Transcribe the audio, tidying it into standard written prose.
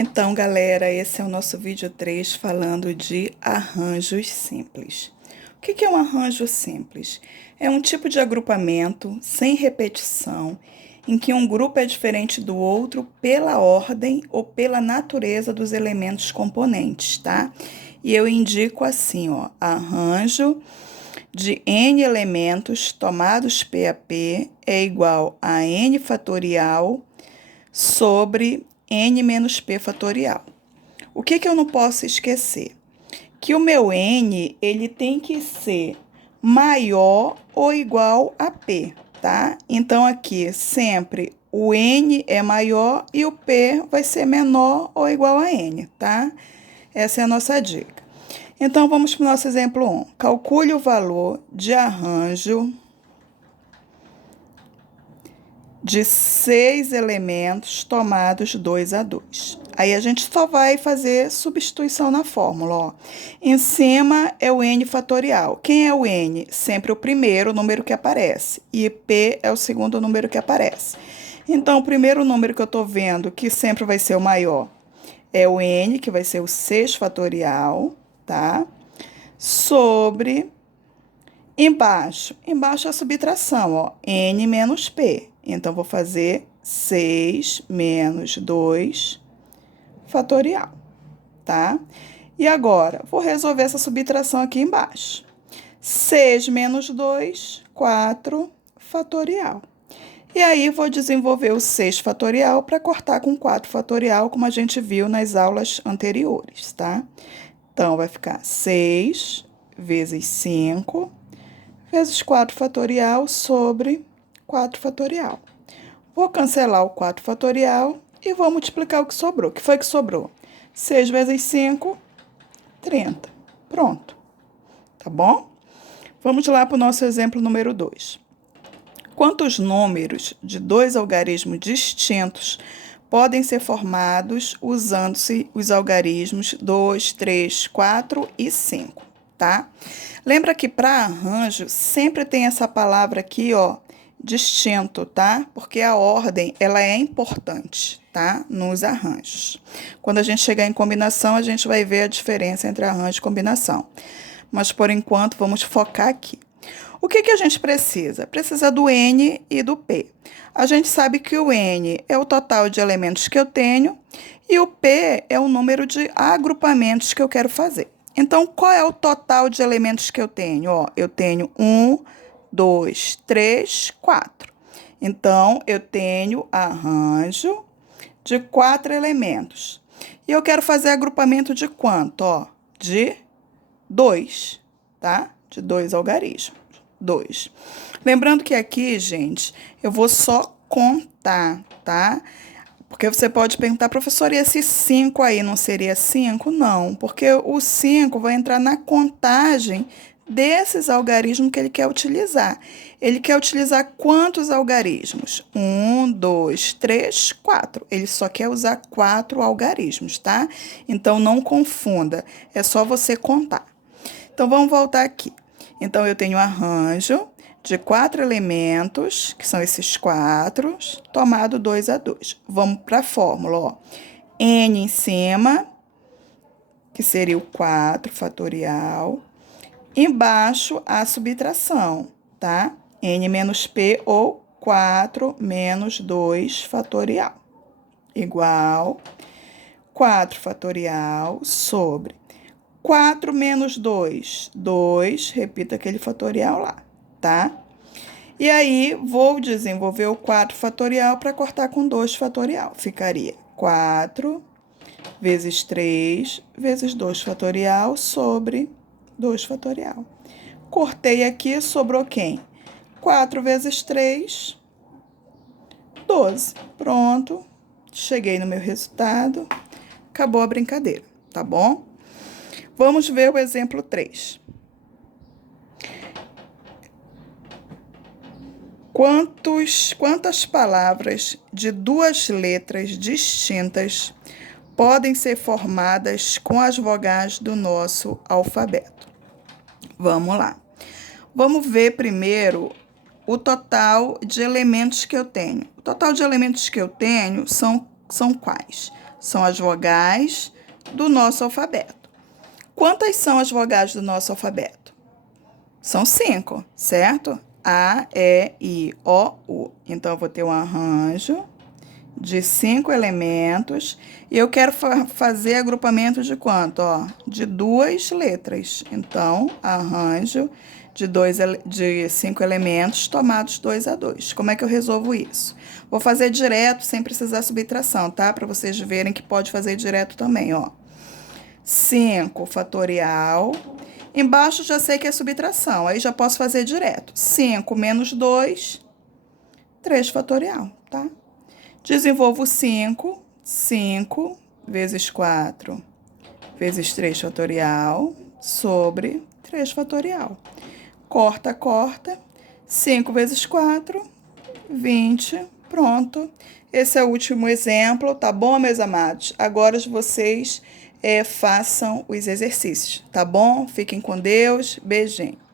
Então, galera, esse é o nosso vídeo 3 falando de arranjos simples. O que é um arranjo simples? É um tipo de agrupamento sem repetição, em que um grupo é diferente do outro pela ordem ou pela natureza dos elementos componentes, tá? E eu indico assim, ó, arranjo de n elementos tomados P a P é igual a n fatorial sobre n menos p fatorial. O que eu não posso esquecer? Que o meu n, ele tem que ser maior ou igual a p, tá? Então, aqui, sempre o n é maior e o p vai ser menor ou igual a n, tá? Essa é a nossa dica. Então, vamos para o nosso exemplo 1. Calcule o valor de arranjo de 6 elementos tomados 2 a 2. Aí a gente só vai fazer substituição na fórmula, ó. Em cima é o n fatorial. Quem é o n? Sempre o primeiro número que aparece. E p é o segundo número que aparece. Então, o primeiro número que eu tô vendo, que sempre vai ser o maior, é o n, que vai ser o 6 fatorial, tá? Sobre... Embaixo é a subtração, ó, n menos p. Então, vou fazer 6 menos 2 fatorial, tá? E agora, vou resolver essa subtração aqui embaixo. 6 menos 2, 4 fatorial. E aí, vou desenvolver o 6 fatorial para cortar com 4 fatorial, como a gente viu nas aulas anteriores, tá? Então, vai ficar 6 vezes 5... vezes 4 fatorial sobre 4 fatorial. Vou cancelar o 4 fatorial e vou multiplicar o que sobrou. O que foi que sobrou? 6 vezes 5, 30. Pronto. Tá bom? Vamos lá para o nosso exemplo número 2. Quantos números de 2 algarismos distintos podem ser formados usando-se os algarismos 2, 3, 4 e 5, tá? Lembra que para arranjo sempre tem essa palavra aqui, ó, distinto, tá? Porque a ordem, ela é importante, tá? Nos arranjos. Quando a gente chegar em combinação, a gente vai ver a diferença entre arranjo e combinação. Mas, por enquanto, vamos focar aqui. O que a gente precisa? Precisa do n e do p. A gente sabe que o n é o total de elementos que eu tenho e o p é o número de agrupamentos que eu quero fazer. Então, qual é o total de elementos que eu tenho? Ó, eu tenho 1, 2, 3, 4. Então, eu tenho arranjo de 4 elementos. E eu quero fazer agrupamento de quanto? Ó, de 2, tá? De 2 algarismos. 2. Lembrando que aqui, gente, eu vou só contar, tá? Porque você pode perguntar, professora, e esse 5 aí não seria 5? Não, porque o 5 vai entrar na contagem desses algarismos que ele quer utilizar. Ele quer utilizar quantos algarismos? 1, 2, 3, 4. Ele só quer usar 4 algarismos, tá? Então, não confunda, é só você contar. Então, vamos voltar aqui. Então, eu tenho arranjo de 4 elementos, que são esses 4, tomado 2 a 2. Vamos para a fórmula, ó. N em cima, que seria o 4 fatorial. Embaixo, a subtração, tá? N menos P ou 4 menos 2 fatorial. Igual 4 fatorial sobre 4 menos 2, 2, repita aquele fatorial lá, tá? E aí, vou desenvolver o 4 fatorial para cortar com 2 fatorial. Ficaria 4 vezes 3 vezes 2 fatorial sobre 2 fatorial. Cortei aqui, sobrou quem? 4 vezes 3, 12. Pronto, cheguei no meu resultado, acabou a brincadeira, tá bom? Vamos ver o exemplo 3. Quantas palavras de 2 letras distintas podem ser formadas com as vogais do nosso alfabeto? Vamos lá. Vamos ver primeiro o total de elementos que eu tenho. O total de elementos que eu tenho são quais? São as vogais do nosso alfabeto. Quantas são as vogais do nosso alfabeto? São 5, certo? A, E, I, O, U. Então, eu vou ter um arranjo de 5 elementos e eu quero fazer agrupamento de quanto? Ó, de 2 letras. Então, arranjo de 5 elementos tomados 2 a 2. Como é que eu resolvo isso? Vou fazer direto sem precisar subtração, tá? Para vocês verem que pode fazer direto também, ó. 5 fatorial. Embaixo já sei que é subtração, aí já posso fazer direto. 5 menos 2, 3 fatorial, tá? Desenvolvo 5, 5 vezes 4 vezes 3 fatorial sobre 3 fatorial. Corta, corta. 5 vezes 4, 20. Pronto. Esse é o último exemplo, tá bom, meus amados? Agora vocês façam os exercícios, tá bom? Fiquem com Deus. Beijinho.